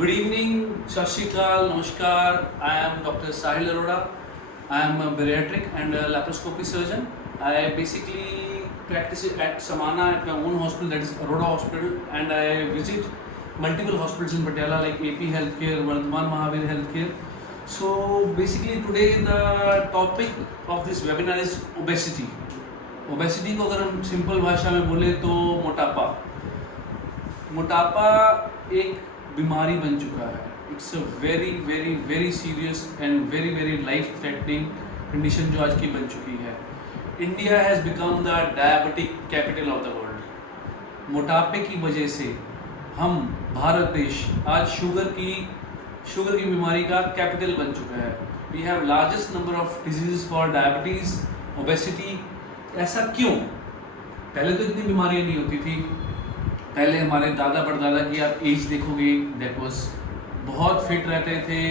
Good evening, Sat Shri Akal, Namaskar. I am Dr. Sahil Arora. I am a bariatric and a laparoscopy surgeon. I basically practice at Samana at my own hospital, that is Arora Hospital, and I visit multiple hospitals in Patiala like AP Healthcare, Vardhaman Mahavir Healthcare. So basically today the topic of this webinar is obesity. Obesity को अगर हम simple भाषा में बोले तो मोटापा एक बीमारी बन चुका है. It's a very very very serious and very very life threatening condition जो आज की बन चुकी है. India has become the diabetic capital of the world. मोटापे की वजह से हम भारत देश आज शुगर की बीमारी का कैपिटल बन चुका है. We have largest number of diseases for diabetes, obesity. ऐसा क्यों? पहले तो इतनी बीमारियां नहीं होती थी. पहले हमारे दादा परदादा की आप एज देखोगे, दैट वाज बहुत फिट रहते थे,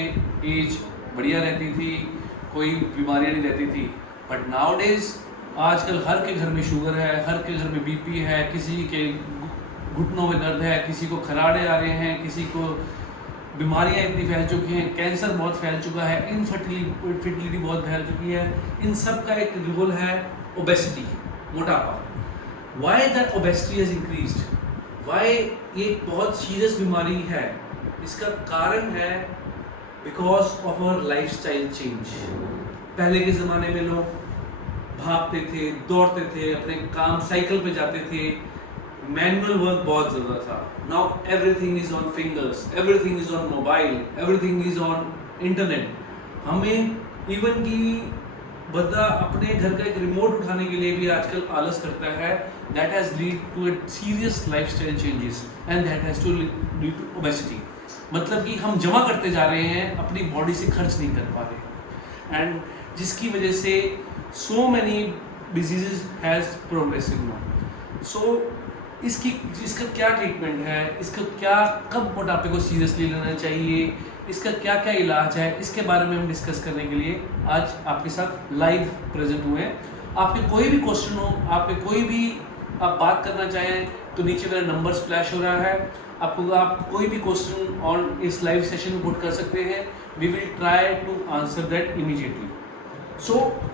एज बढ़िया रहती थी, कोई बीमारियां नहीं रहती थी. बट नाउ डेज आजकल हर के घर में शुगर है, हर के घर में बीपी है, किसी के घुटनों में दर्द है, किसी को खराड़े आ रहे हैं, किसी को बीमारियां इतनी फैल चुकी हैं, कैंसर बहुत फैल चुका है, इनफर्टिलिटी बहुत फैल चुकी है. इन सब का एक रोल है ओबेसिटी, मोटापा. Why that obesity has increased? Why ये एक बहुत सीरियस बीमारी है? इसका कारण है because of our lifestyle change. पहले के ज़माने में लोग भागते थे, दौड़ते थे, अपने काम साइकिल पे जाते थे, मैनुअल वर्क बहुत ज़्यादा था. Now everything is on fingers, everything is on mobile, everything is on internet. हमें इवन की बंदा अपने घर का एक रिमोट उठाने के लिए भी आजकल आलस करता है. That has lead to a serious lifestyle changes and that has to lead to obesity. मतलब कि हम जमा करते जा रहे हैं, अपनी बॉडी से खर्च नहीं कर पा रहे, एंड जिसकी वजह से so many diseases has progressive now. So इसका क्या ट्रीटमेंट है, इसका क्या, कब मोटापे को सीरियसली लेना चाहिए, इसका क्या क्या इलाज है, इसके बारे में हम डिस्कस करने के लिए आज आपके साथ लाइव प्रेजेंट हुए हैं. आपके कोई भी क्वेश्चन हो, आपके कोई भी आप बात करना चाहें तो नीचे मेरा नंबर स्प्लैश हो रहा है. आप कोई भी क्वेश्चन ऑन इस लाइव सेशन में पुट कर सकते हैं. We will try to answer that immediately. So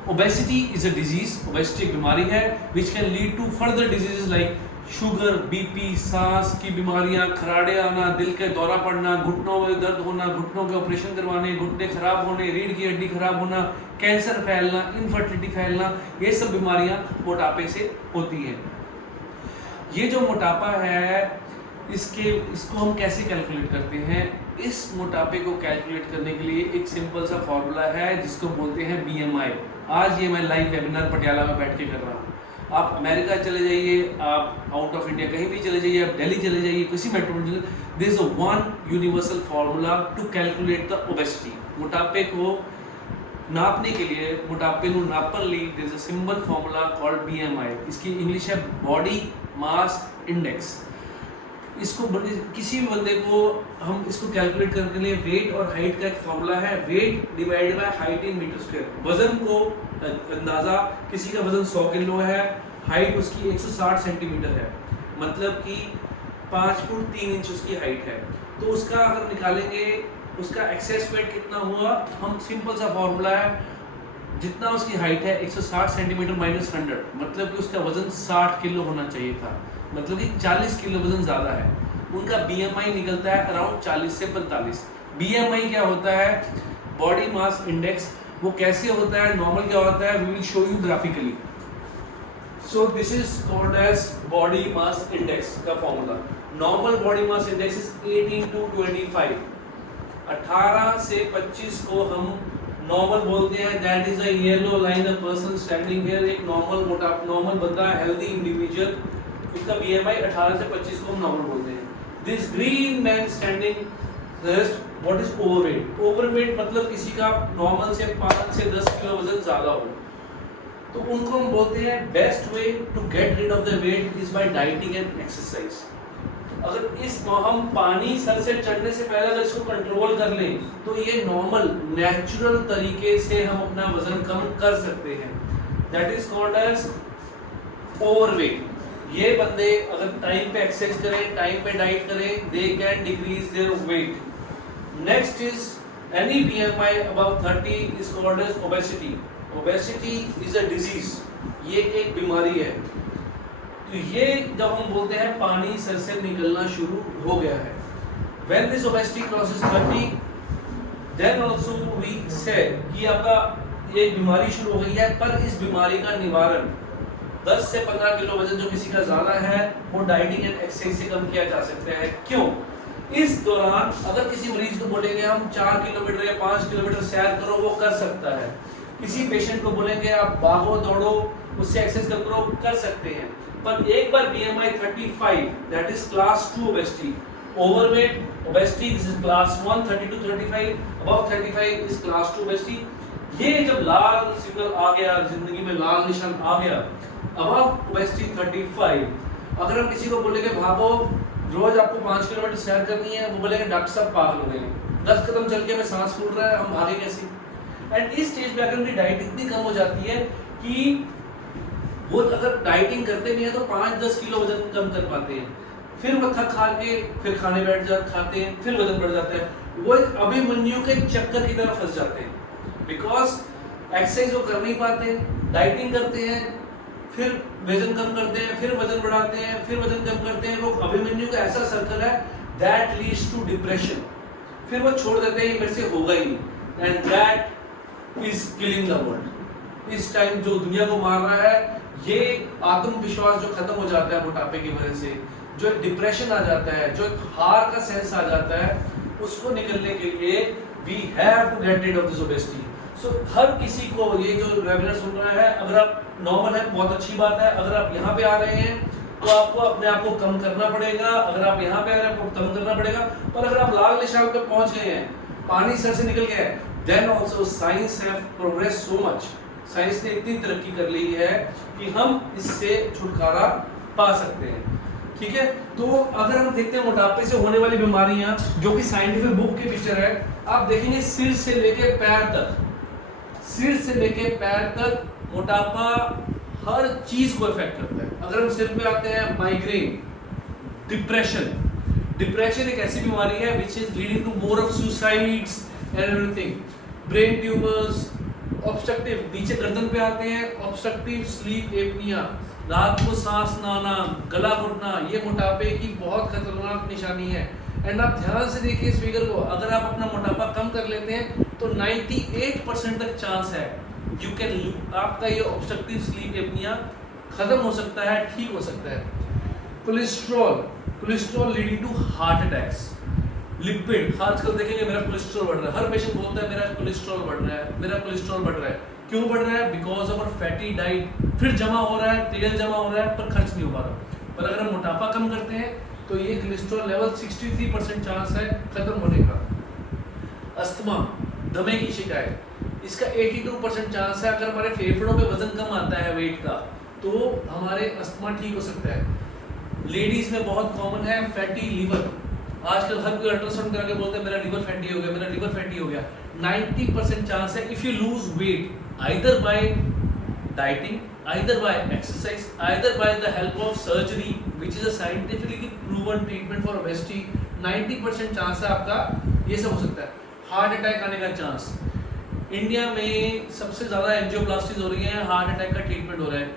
obesity is a disease. Obesity एक बीमारी है which can lead to further diseases like sugar, BP, सांस की बीमारियां, खराड़े आना, दिल के दौरा पड़ना, घुटनों में दर्द होना, घुटनों के ऑपरेशन करवाने, घुटने खराब होने, रीढ़ की हड्डी खराब होना, कैंसर फैलना, इनफर्टिलिटी फैलना, ये सब बीमारियां मोटापे से होती हैं. ये जो मोटापा है इसको हम कैसे कैलकुलेट करते हैं? इस मोटापे को कैलकुलेट करने के लिए एक सिंपल सा फॉर्मूला है जिसको बोलते हैं BMI. आज ये मैं लाइव वेबिनार पटियाला में बैठ के कर रहा हूँ. आप अमेरिका चले जाइए, आप आउट ऑफ इंडिया कहीं भी चले जाइए, आप दिल्ली चले जाइए, किसी metropolitan, there is a one universal formula to calculate the obesity. मोटापे को नापने के लिए, मोटापे को नापन ली, there is a simple formula called BMI. इसकी इंग्लिश है बॉडी मास इंडेक्स. इसको किसी भी बंदे को हम इसको कैलकुलेट करने के लिए वेट और हाइट का एक फॉर्मूला है, weight divide by height in metre square. वजन को अंदाज़ा, किसी का वजन 100 किलो है, हाइट उसकी 160 सेंटीमीटर है, मतलब कि 5 फुट 3 इंच उसकी हाइट है. तो उसका अगर निकालेंगे उसका एक्सेस वेट कितना हुआ, हम सिंपल सा फॉर्मूला है, जितना उसकी हाइट है 160 सेंटीमीटर माइनस 100, मतलब कि उसका वजन 60 किलो होना चाहिए था, मतलब कि 40 किलो वजन ज़्यादा है. उनका BMI निकलता है अराउंड 40 से 45. BMI क्या होता है? Body mass index. वो कैसे होता है, नॉर्मल क्या होता है, we will show you graphically. So this is called as body mass index का formula. Normal body mass index is 18 to 25. 18 से 25 को हम नॉर्मल बोलते हैं. That is a yellow line, a person standing here. एक नॉर्मल बंदा, healthy individual, इसका BMI 18 से 25 को हम नॉर्मल बोलते हैं. This green man standing rest, what is overweight? Overweight मतलब किसी का नॉर्मल से 5 से 10 किलो वजन ज़्यादा हो, तो उनको हम बोलते हैं best way to get rid of the weight is by dieting and exercise. अगर हम पानी सर से चढ़ने से पहले अगर इसको कंट्रोल कर लें तो ये नॉर्मल नेचुरल तरीके से हम अपना वजन कम कर सकते हैं. That is called as overweight. ये बंदे अगर टाइम पे एक्सरसाइज करें, टाइम पे डाइट करें, they can decrease their weight. Next is any BMI above 30 is called as obesity. Obesity is a disease. ये एक बीमारी है। तो ये जब हम बोलते हैं पानी सर से निकलना शुरू हो गया है, when this obesity crosses 30, then also we say कि आपका ये बीमारी शुरू हो गई है। पर इस बीमारी का निवारण 10 से 15 किलो वजन जो किसी का ज़्यादा है वो डाइटिंग एंड एक्सरसाइज से कम किया जा सकता है। क्यों? इस दौरान अगर किसी मरीज को बोलेंगे हम 4 किलोमीटर या 5 किलोमीटर सैर करो, वो कर सकता है। किसी पेशेंट को बोलेंगे आप भागो दौड़ो, उससे एक्सरसाइज करो, कर सकते हैं। पर एक बार BMI 35, that is class 2 obesity, overweight obesity, this is class 1 30 to 35, above 35 is class 2 obesity. ये जब लाल सिग्नल आ गया, जिंदगी में लाल निशान आ गया, अबव ओबेसिटी 35, अगर हम किसी को बोलेंगे भागो रोज आपको 5 किलोमीटर सैर करनी है, वो बोलेंगे डॉक्टर साहब पागल हो गए, 10 कदम चल के मैं सांस फूल रहा है, हम भागे कैसे? एंड इस स्टेज पे अगर उनकी डाइट इतनी कम हो जाती है कि वो अगर डाइटिंग करते भी हैं तो 5-10 किलो वजन कम कर पाते हैं, फिर वो थक हार के फिर खाने बैठ जाते, खाते हैं, फिर वजन बढ़ जाता है। वो एक अभिमन्यु के चक्कर की तरह फंस जाते हैं, बिकॉज एक्सरसाइज वो कर नहीं पाते, डाइटिंग करते हैं, फिर वजन कम करते हैं, फिर वजन बढ़ाते हैं, फिर वजन कम करते हैं। वो अभिमन्यु का ऐसा सर्कल है दैट लीड्स टू डिप्रेशन। फिर वो छोड़ देते हैं, मेरे से होगा ही नहीं, and that is killing the world. इस टाइम जो दुनिया को मार रहा है ये आत्मविश्वास जो खत्म हो जाता है मोटापे की वजह से, जो एक डिप्रेशन आ जाता है, जो एक हार का सेंस आ जाता है, उसको निकलने के लिए we have to get rid of this obesity. So हर किसी को ये जो वेबिनार सुन रहा है, अगर आप नॉर्मल है बहुत अच्छी बात है, अगर आप यहाँ पे आ रहे हैं तो आपको अपने आप को कम करना पड़ेगा, अगर आप यहाँ पे आ रहे हैं आपको कम करना पड़ेगा। पर अगर आप लाल निशान पे पहुंच गए हैं, पानी सर से निकल गया है, then also science have progress so much, science ने इतनी तरक्की कर ली है कि हम इससे छुटकारा पा सकते हैं। ठीक है, तो अगर हम देखते हैं मोटापे से होने वाली बीमारियां जो कि साइंटिफिक बुक की पिक्चर है, आप देखेंगे सिर से लेके पैर तक, सिर से लेके पैर तक मोटापा हर चीज को इफेक्ट करता है। अगर हम सिर पे आते हैं, माइग्रेन, डिप्रेशन, डिप्रेशन एक ऐसी बीमारी है which is leading to more of suicides and everything, brain tumours, obstructive, नीचे गर्दन पे आते हैं, ऑब्स्ट्रक्टिव स्लीप एपनिया, रात को सांस ना आना, गला घुटना, ये मोटापे की बहुत खतरनाक निशानी है। एंड आप ध्यान से देखिए इस फिगर को, अगर आप अपना मोटापा कम कर लेते हैं तो 98% तक चांस है यू कैन, आपका ये ऑब्स्ट्रक्टिव स्लीप एपनिया खत्म हो सकता है, ठीक हो सकता है। Cholesterol, cholesterol leading to heart attacks, lipid, आजकल देखेंगे मेरा कोलेस्ट्रॉल बढ़ रहा है, हर पेशेंट बोलता है मेरा कोलेस्ट्रॉल बढ़ रहा है, मेरा कोलेस्ट्रॉल बढ़ रहा है। क्यों बढ़ रहा है? Because of our fatty diet, फिर जमा हो रहा है, तेल जमा हो रहा है पर खर्च नहीं हो पा रहा। पर अगर हम मोटापा कम करते हैं तो ये कोलेस्ट्रॉल लेवल 63% चांस है खत्म होने का। अस्थमा, दमे की शिकायत, इसका 82% चांस है। अगर हमारे फेफड़ों में वजन कम आता है वेट का तो हमारे अस्थमा ठीक हो सकता है। लेडीज में बहुत कॉमन है फैटी लीवर, आजकल हर कोई अल्ट्रासाउंड करा के बोलते हैं मेरा लीवर फैटी हो गया, मेरा लीवर फैटी हो गया। 90% चांस है if you lose weight either by dieting, either by exercise, either by the help of surgery which is a scientifically proven treatment for obesity, 90% chance है आपका ये सब हो सकता है। हार्ट अटैक आने का चांस, इंडिया में सबसे ज़्यादा एंजियोप्लास्टीज हो रही है, हार्ट अटैक का ट्रीटमेंट हो रहा है।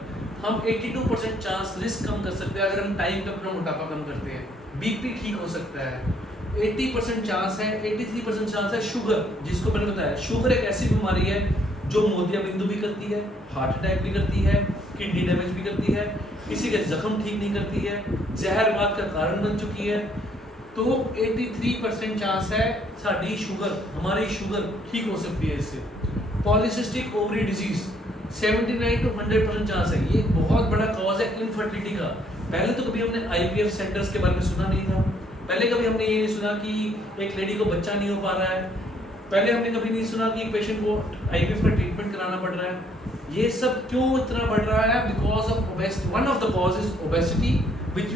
हम 82% चांस रिस्क कम कर सकते हैं अगर हम टाइम पे अपना मोटापा कम करते हैं। बीपी ठीक हो सकता है, 80% चांस है, 83% चांस है शुगर, जिसको मैंने बताया शुगर एक ऐसी बीमारी है जो मोतिया बिंदु भी करती है, हार्ट अटैक भी करती है, किडनी डैमेज भी करती है, किसी के जख्म ठीक नहीं करती है, जहरबाद का कारण बन चुकी है। तो 83% चांस है साड़ी शुगर, हमारी शुगर ठीक हो सकती है इससे। Polycystic ovary disease, 79 to 100% chance है, ये बहुत बड़ा कॉज है इनफर्टिलिटी का। पहले तो कभी हमने IVF सेंटर्स के बारे में सुना नहीं था, पहले कभी हमने ये नहीं सुना कि एक लेडी को बच्चा नहीं हो पा रहा है, पहले हमने कभी नहीं सुना कि एक पेशेंट को IVF का ट्रीटमेंट कराना पड़ रहा है। ये सब क्यों इतना बढ़ रहा है? Because of obesity. One of the cause is obesity which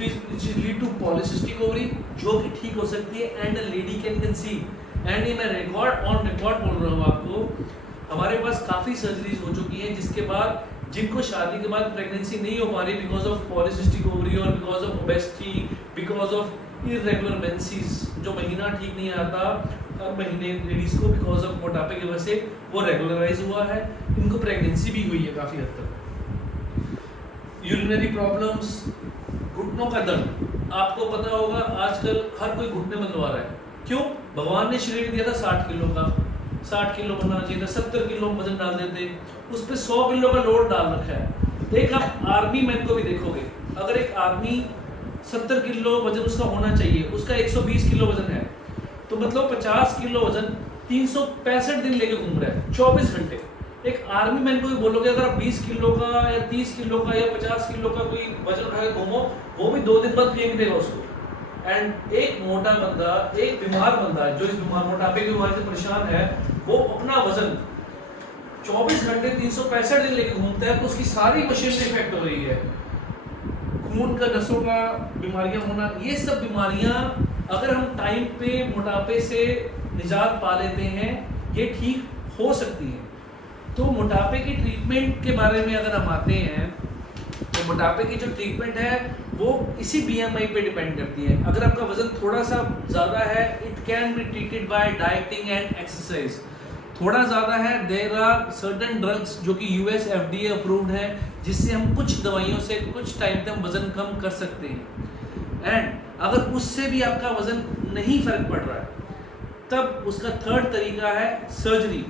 lead to polycystic ovary, जो कि ठीक हो सकती है and a lady can conceive. And ये मैं रिकॉर्ड ऑन रिकॉर्ड बोल रहा हूँ आपको, हमारे पास काफ़ी सर्जरीज हो चुकी हैं जिसके बाद जिनको शादी के बाद प्रेगनेंसी नहीं हो पा रही बिकॉज ऑफ पॉलीसिस्टिक ओवरी और because of obesity, because of irregular menses, जो महीना ठीक नहीं आता हर महीने लेडीज को बिकॉज ऑफ मोटापे की वजह से वो रेगुलराइज हुआ है, इनको प्रेगनेंसी भी हुई है काफ़ी हद तक। यूरिनरी प्रॉब्लम्स, घुटनों का दर्द, आपको पता होगा आजकल हर कोई घुटने बनवा रहा है। क्यों? भगवान ने शरीर दिया था 60 किलो का, 60 किलो बनना चाहिए था, 70 किलो वजन डाल देते, उस पर 100 किलो का लोड डाल रखा है। एक आप आर्मी मैन को भी देखोगे, अगर एक आर्मी 70 किलो वजन उसका होना चाहिए, उसका 120 किलो वजन है, तो मतलब 50 किलो वजन 365 दिन लेके घूम रहा है 24 घंटे। एक आर्मी मैन को भी बोलोगे अगर आप 20 किलो का या 30 किलो का या 50 किलो का कोई वजन उठा के घूमो, वो भी 2 दिन बाद फेंक देगा उसको। एंड एक मोटा बंदा, एक बीमार बंदा जो इस मोटापे की बीमारी से परेशान है, वो अपना वजन 24 घंटे 365 दिन लेके घूमता है, तो उसकी सारी मशीनरी इफेक्ट हो रही है। खून का, नसों का बीमारियां होना, ये सब बीमारियां अगर हम टाइम पे मोटापे से निजात पा लेते हैं, ये ठीक हो सकती हैं। तो मोटापे की ट्रीटमेंट के बारे में अगर हम आते हैं, तो मोटापे की जो ट्रीटमेंट है वो इसी BMI पे डिपेंड करती है। अगर आपका वजन थोड़ा सा ज़्यादा है, it can be treated by dieting and exercise. थोड़ा ज़्यादा है, देयर आर सर्टेन ड्रग्स जो कि US FDA अप्रूव्ड है, जिससे हम कुछ दवाइयों से कुछ टाइम तक वजन कम कर सकते हैं। एंड अगर उससे भी आपका वजन नहीं फर्क पड़ रहा है, तब उसका थर्ड तरीका है सर्जरी।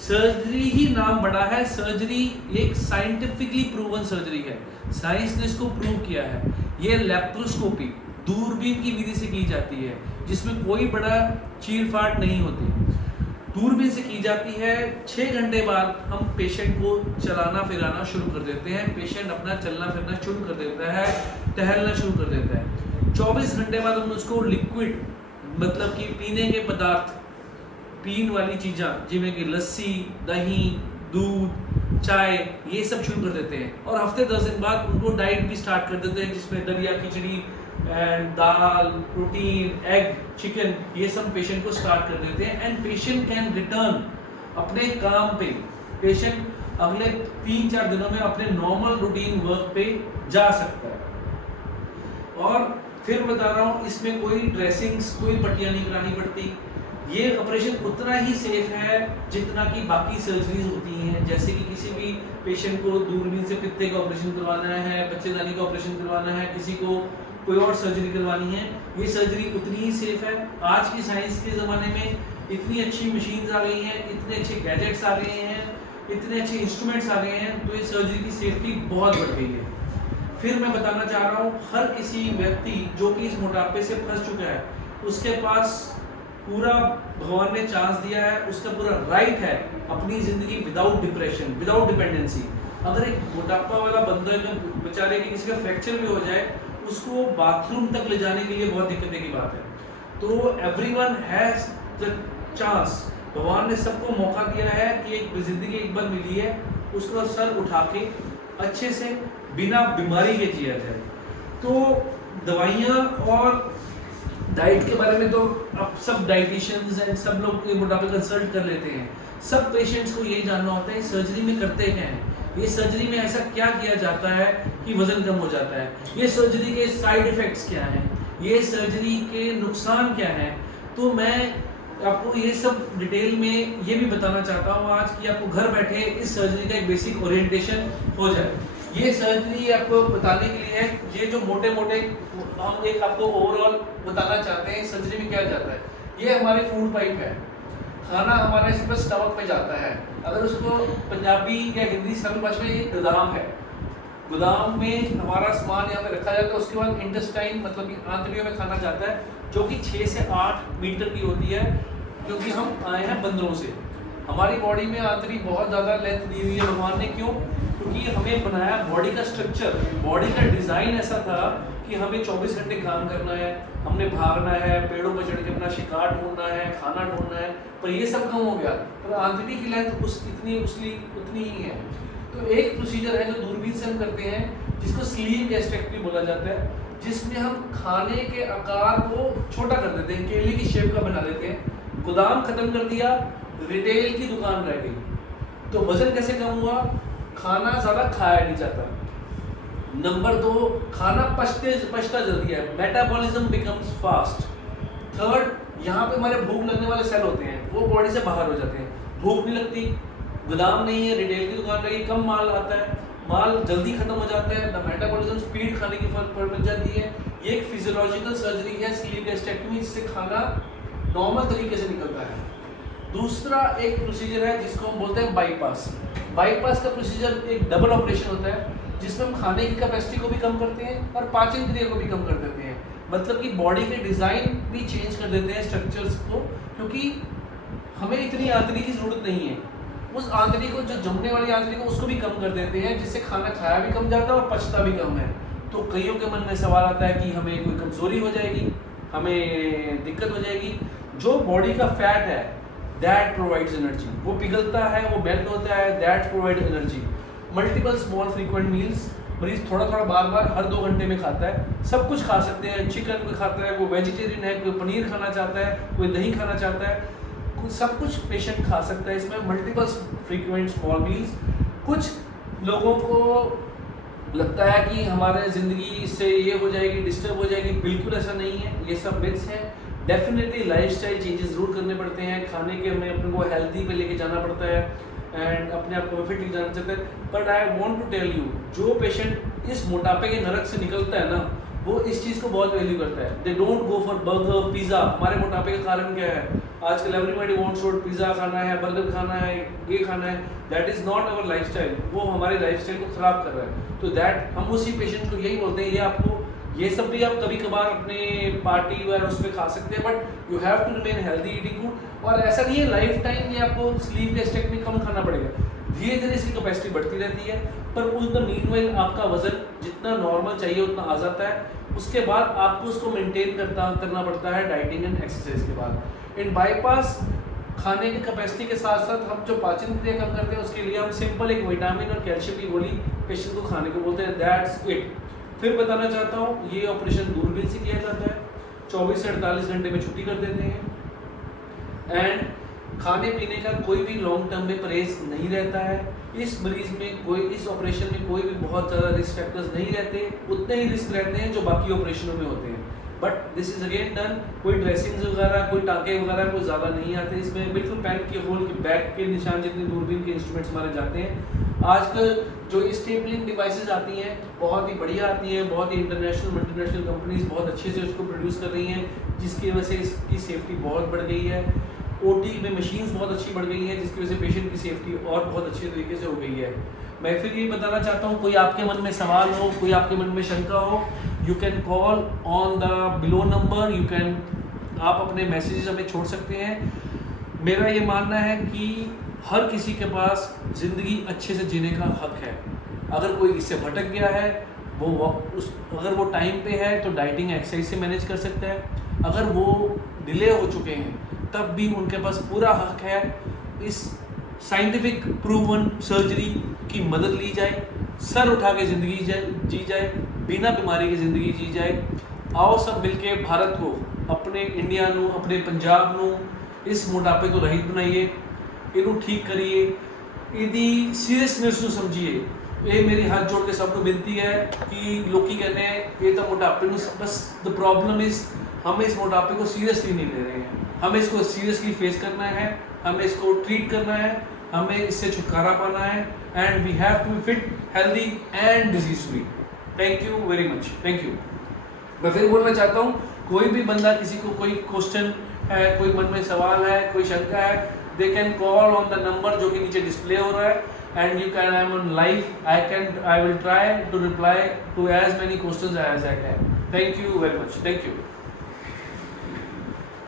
सर्जरी ही नाम बड़ा है, सर्जरी एक साइंटिफिकली प्रूवन सर्जरी है, साइंस ने इसको प्रूव किया है। ये लैप्रोस्कोपी, दूरबीन की विधि से की जाती है, जिसमें कोई बड़ा चीर फाड़ नहीं होती, दूरबीन से की जाती है। 6 घंटे बाद हम पेशेंट को चलाना फिराना शुरू कर देते हैं, पेशेंट अपना चलना फिरना शुरू कर देता है, टहलना शुरू कर देता है। 24 घंटे बाद हम उसको लिक्विड, मतलब कि पीने के पदार्थ, पीने वाली चीज़ां जिमें कि लस्सी, दही, दूध, चाय, ये सब शुरू कर देते हैं। और हफ्ते 10 दिन बाद उनको डाइट भी स्टार्ट कर देते हैं, जिसमें दलिया, खिचड़ी एंड दाल, प्रोटीन, एग, चिकन, ये सब पेशेंट को स्टार्ट कर देते हैं। एंड पेशेंट कैन रिटर्न अपने काम पे, पेशेंट अगले 3-4 दिनों में अपने नॉर्मल रूटीन वर्क पे जा सकता है। और फिर बता रहा हूँ, इसमें कोई ड्रेसिंग्स, कोई पट्टियाँ नहीं करानी पड़ती। ये ऑपरेशन उतना ही सेफ है जितना कि बाकी सर्जरीज होती हैं। जैसे कि किसी भी पेशेंट को दूरबीन से पित्ते का ऑपरेशन करवाना है, बच्चेदानी का ऑपरेशन करवाना है, किसी को कोई और सर्जरी करवानी है, ये सर्जरी उतनी ही सेफ है। आज की साइंस के ज़माने में इतनी अच्छी मशीन्स आ गई हैं, इतने अच्छे गैजेट्स आ गए हैं, इतने अच्छे इंस्ट्रूमेंट्स आ गए हैं, तो ये सर्जरी की सेफ्टी बहुत बढ़ गई है। फिर मैं बताना चाह रहा हूँ, हर किसी व्यक्ति जो कि इस मोटापे से फंस चुका है, उसके पास पूरा भगवान ने चांस दिया है, उसका पूरा राइट है अपनी ज़िंदगी विदाउट डिप्रेशन, विदाउट डिपेंडेंसी। अगर एक मोटापा वाला बंदा जो बेचारे की किसी का फ्रैक्चर भी हो जाए, उसको बाथरूम तक ले जाने के लिए बहुत दिक्कत की बात है। तो एवरीवन हैज़ द चांस, भगवान ने सबको मौका दिया है कि एक ज़िंदगी एक बार मिली है, उसका सर उठा के अच्छे से बिना बीमारी के जिया जाए। तो दवाइयाँ और डाइट के बारे में तो अब सब डाइटिशियंस एंड सब लोग मोटापे कंसल्ट कर लेते हैं। सब पेशेंट्स को यही जानना होता है सर्जरी में करते हैं, ये सर्जरी में ऐसा क्या किया जाता है कि वजन कम हो जाता है, ये सर्जरी के साइड इफ़ेक्ट्स क्या हैं, ये सर्जरी के नुकसान क्या हैं। तो मैं आपको ये सब डिटेल में ये भी बताना चाहता हूँ आज कि आपको घर बैठे इस सर्जरी का एक बेसिक ओरिएंटेशन हो जाए। ये सर्जरी आपको बताने के लिए है, ये जो मोटे मोटे हम एक आपको ओवरऑल बताना चाहते हैं सर्जरी में क्या जाता है। ये हमारे फूड पाइप है, खाना हमारा इस पर स्टमक में जाता है। अगर उसको पंजाबी या हिंदी सरल भाषा में ये गोदाम है, गोदाम में हमारा सामान यहाँ पे रखा जाता है। उसके बाद इंटेस्टाइन मतलब कि आंतड़ियों में खाना जाता है, जो कि 6 से 8 मीटर की होती है, क्योंकि हम आए हैं बंदरों से। हमारी बॉडी में आंतड़ी बहुत ज़्यादा लेंथ दी हुई है भगवान ने, क्यों? क्योंकि हमें बनाया, बॉडी का स्ट्रक्चर, बॉडी का डिज़ाइन ऐसा था कि हमें 24 घंटे काम करना है, हमने भागना है, पेड़ों पर चढ़ के अपना शिकार ढूंढना है, खाना ढूंढना है, पर ये सब कम हो गया। पर आंतड़ी की लेंथ उतनी ही है। तो एक प्रोसीजर है जो दूरबीन से हम करते हैं, जिसको स्लीव गैस्ट्रेक्टमी बोला जाता है, जिसमें हम खाने के आकार को छोटा कर देते हैं, केले की शेप का बना देते हैं। गोदाम खत्म कर दिया, रिटेल की दुकान रह गई। तो वजन कैसे कम हुआ? खाना ज़्यादा खाया नहीं जाता। नंबर 2, खाना पचता जल्दी है, मेटाबॉलिज्म बिकम्स फास्ट। थर्ड, यहाँ पे हमारे भूख लगने वाले सेल होते हैं वो बॉडी से बाहर हो जाते हैं, भूख नहीं लगती, गोदाम नहीं है, रिटेल की दुकान रही, कम माल आता है, माल जल्दी खत्म हो जाता है, द मेटाबॉलिज्म स्पीड खाने की फर्क पड़ जाती है। ये एक फिजियोलॉजिकल सर्जरी है स्लीप गैस्ट्रेक्टमी, जिससे खाना नॉर्मल तरीके से निकलता है। दूसरा एक प्रोसीजर है जिसको हम बोलते हैं बाईपास। बाईपास का प्रोसीजर एक डबल ऑपरेशन होता है जिसमें हम खाने की कैपेसिटी को भी कम करते हैं और पाचन क्रिया को भी कम कर देते हैं, मतलब कि बॉडी के डिज़ाइन भी चेंज कर देते हैं स्ट्रक्चर्स को, क्योंकि हमें इतनी आंतरी की ज़रूरत नहीं है। उस आंतरी को, जो जमने वाली आंतरी को, उसको भी कम कर देते हैं, जिससे खाना खाया भी कम जाता है और पचता भी कम है। तो कईयों के मन में सवाल आता है कि हमें कोई कमज़ोरी हो जाएगी, हमें दिक्कत हो जाएगी। जो बॉडी का फैट है दैट प्रोवाइड्स एनर्जी, वो पिघलता है, वो मेल्ट होता है, that provide energy. Multiple small frequent meals, मरीज थोड़ा थोड़ा बार बार हर 2 घंटे में खाता है, सब कुछ खा सकते हैं, चिकन भी खाता है, कोई वेजिटेरियन है, कोई पनीर खाना चाहता है, कोई दही खाना चाहता है, सब कुछ पेशेंट खा सकता है इसमें, मल्टीपल फ्रीक्वेंट स्मॉल मील्स। कुछ लोगों को लगता है कि हमारे ज़िंदगी से ये हो जाएगी, डिस्टर्ब हो जाएगी, बिल्कुल ऐसा नहीं है, ये सब मिथ्स हैं। डेफिनेटली लाइफस्टाइल चेंजेस ज़रूर करने पड़ते हैं, खाने के हमें अपने को हेल्दी पे लेके जाना पड़ता है एंड अपने आप को फिट लेके जाना चाहते हैं। But I want to tell you, जो पेशेंट इस मोटापे के नरक से निकलता है ना, वो इस चीज़ को बहुत वैल्यू करता है। They don't go for burger pizza. हमारे मोटापे का कारण क्या है? आजकल एवरीबॉडी वांट्स टू पिज़्ज़ा खाना है, बर्गर खाना है, ये खाना है। That is not our lifestyle, वो हमारे लाइफस्टाइल को ख़राब कर रहा है। तो दैट हम उसी पेशेंट को यही बोलते हैं, ये आपको ये सब भी आप कभी कभार अपने पार्टी वगैरह उसमें खा सकते हैं, but you have to remain healthy eating food. और ऐसा नहीं है लाइफ टाइम ये आपको स्लीप गैस्ट्रेक्टमी कम खाना पड़ेगा, धीरे धीरे इसकी कैपेसिटी बढ़ती रहती है, पर उस द मीनवाइल आपका वजन जितना नॉर्मल चाहिए उतना आ जाता है। उसके बाद आपको उसको मेंटेन करना पड़ता है डाइटिंग एंड एक्सरसाइज के बाद। इन बाईपास खाने की कैपेसिटी के साथ साथ हम जो पाचन क्रिया कम करते हैं, उसके लिए हम सिंपल एक विटामिन और कैल्शियम की गोली पेशेंट को खाने को बोलते हैं, दैट्स इट। फिर बताना चाहता हूँ, ये ऑपरेशन दूरबीन से किया जाता है, 24 से 48 घंटे में छुट्टी कर देते हैं एंड खाने पीने का कोई भी लॉन्ग टर्म में परहेज नहीं रहता है। इस मरीज में कोई, इस ऑपरेशन में कोई भी बहुत ज़्यादा रिस्क फैक्टर्स नहीं रहते, उतने ही रिस्क रहते हैं जो बाकी ऑपरेशनों में होते हैं। But this is again done, कोई ड्रेसिंग्स वगैरह, कोई टाँके वगैरह कोई ज़्यादा नहीं आते इसमें, बिल्कुल पेन के होल के बैक के निशान जितने दूरबीन के इंस्ट्रूमेंट्स हमारे जाते हैं। आजकल जो स्टेपलिंग डिवाइसेस आती हैं बहुत ही बढ़िया आती हैं, बहुत ही इंटरनेशनल मल्टीनेशनल कंपनीज बहुत अच्छे से उसको प्रोड्यूस कर रही हैं, जिसकी वजह से इसकी सेफ्टी बहुत बढ़ गई है। ओटी में मशीन्स बहुत अच्छी बढ़ गई हैं, जिसकी वजह से पेशेंट की सेफ्टी और बहुत अच्छे तरीके से हो गई है। मैं फिर ये बताना चाहता हूँ, कोई आपके मन में सवाल हो, कोई आपके मन में शंका हो, you can call on the below number, you can, आप अपने मैसेजेस हमें छोड़ सकते हैं। मेरा ये मानना है कि हर किसी के पास ज़िंदगी अच्छे से जीने का हक है। अगर कोई इससे भटक गया है, अगर वो टाइम पे है तो डाइटिंग एक्सरसाइज से मैनेज कर सकता है। अगर वो डिले हो चुके हैं तब भी उनके पास पूरा हक है इस साइंटिफिक प्रूवन सर्जरी की मदद ली जाए, सर उठा के ज़िंदगी जी जाए, बिना बीमारी की ज़िंदगी जी जाए। आओ सब मिलके भारत को, अपने इंडिया नू, अपने पंजाब नू इस मोटापे को रहित बनाइए, इनू ठीक करिए, इदी सीरियसनेस नू समझिए। ये मेरी हाथ जोड़ के सबको विनती है कि लोग कहते हैं ये तो मोटापे नू, बस द प्रॉब्लम इज हम इस मोटापे को सीरियसली नहीं ले रहे हैं। हमें इसको सीरियसली फेस करना है, हमें इसको ट्रीट करना है, हमें इससे छुटकारा पाना है and we have to be fit, healthy and disease free. Thank you very much, thank you. मैं फिर बोलना चाहता हूँ, कोई भी बंदा, किसी को कोई क्वेश्चन है, कोई मन में सवाल है, कोई शंका है, they can call on the number जो कि नीचे डिस्प्ले हो रहा है and you can, I am on live, I will try to reply to as many questions as I can. Thank you very much, thank you.